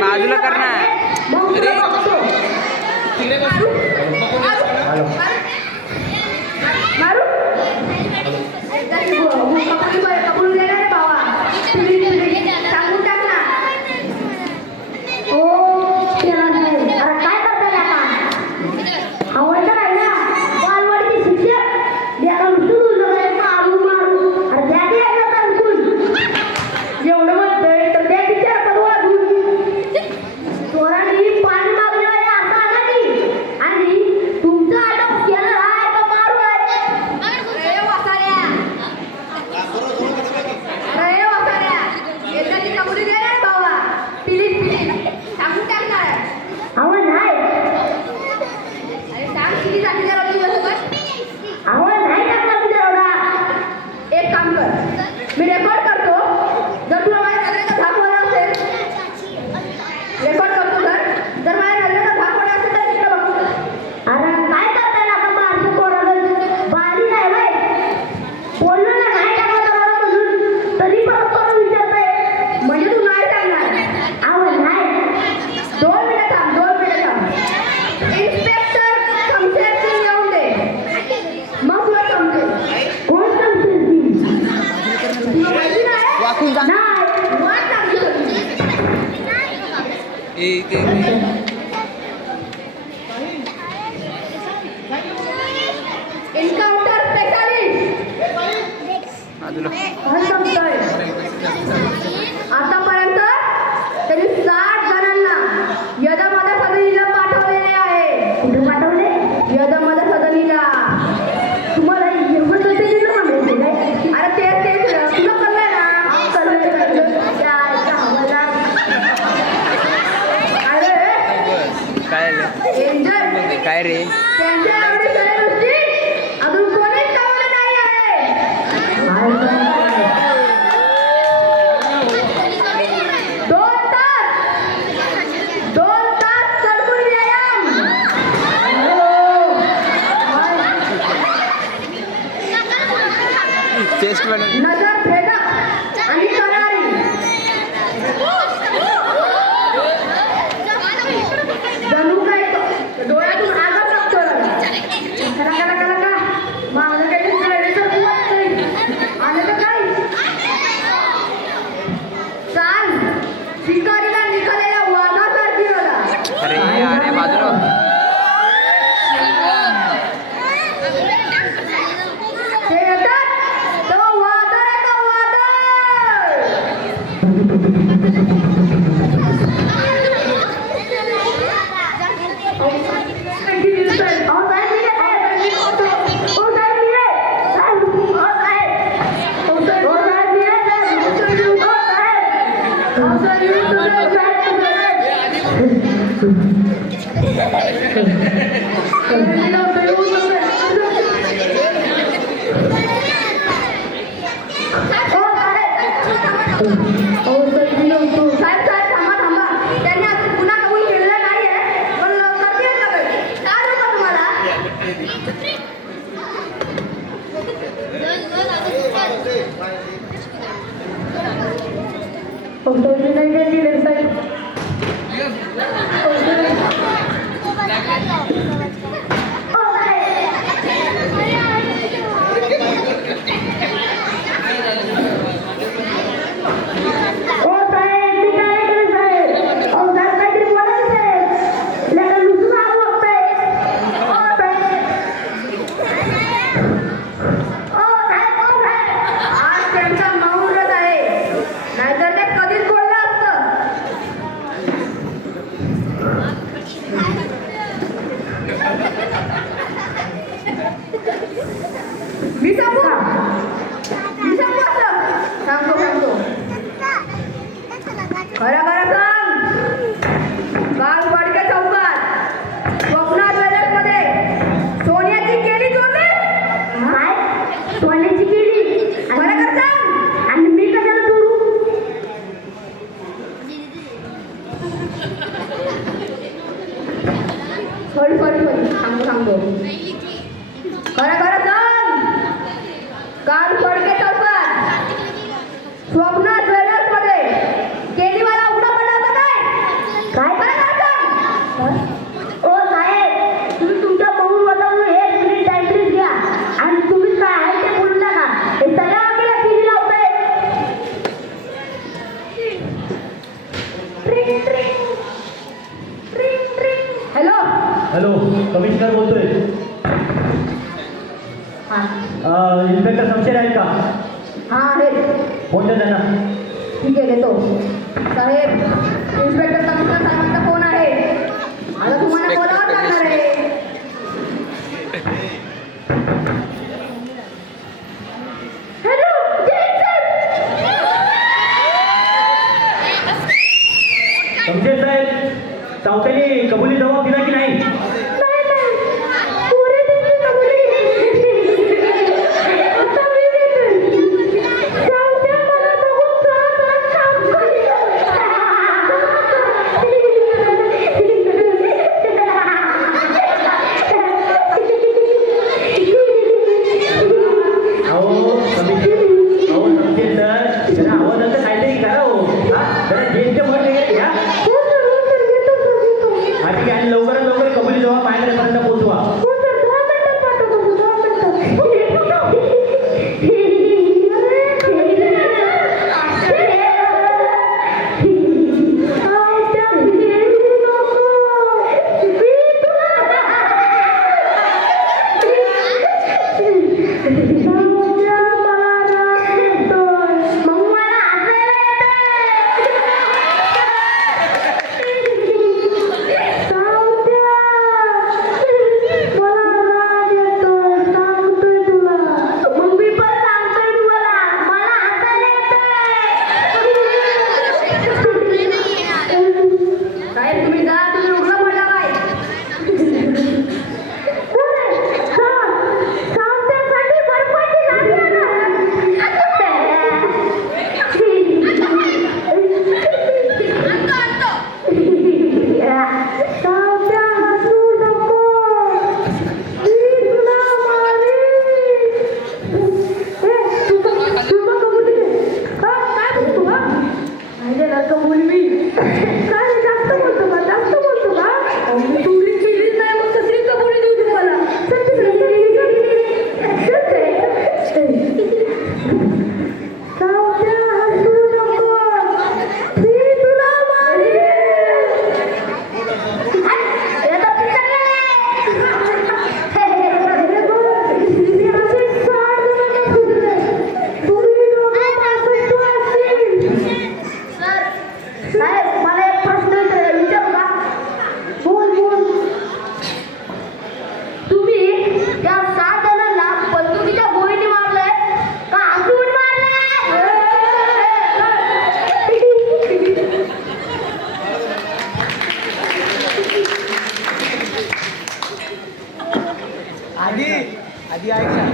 बाजूला कर ना. एन्काउंटर आतापर्यंत त्यांनी 60 जणांना यदामदा सदनीला पाठवलेले आहे. कुठे पाठवले? यदामदा सदनीला. तुम्हाला एवढं कसं दिलं म्हणायचं काय? अरे ते तुला कळलंय ना? अरे काय रे त्यांच्या एवढी सगळ्या गोष्टी अजून कोणीच कावलं नाही आहे. 2 तास चढून व्यायाम. चेस्ट बनव. नजर भेदक आणि करारी. जणू काय डोळ्यातून आगच लागतो. माझं काही कळण्याचं कुवत नाही. आलं तर काय चाल शिकारीला निघालेल्या वाघासारखी मला. अरे अरे बाजूला. ते येतात तेव्हा वादळ येतं वादळ. त्यांनी अजून पुन्हा कबूल केलेलं नाहीये, पण करते काय नको तुम्हाला. काल फडके चौकात स्वप्ना ज्वेलर्स मध्ये केलीवाला उघडा पडला होता काय खरं सांग. ओ साहेब, तुम्ही तुमच्या बहू वजावून हे प्लीज टाइम घ्या आणि तुम्ही काय आहे ते बोलू नका. हे सगळ्या आपल्याला केली लावतंय. हॅलो हॅलो, कमिशनर बोलतोय. इन्स्पेक्टर शमशेर आहेत का? हा आहे. फोन द्या त्यांना. ठीक आहे, देतो. साहेब, इन्स्पेक्टर कमिशनर साहेबांचा फोन आहे. आता तुम्हाला बोलावं लागणार आहे. हॅलो, जय शमशेर साहेब, चावत्याने कबुली जबाब दिला की नाही? आधी ऐका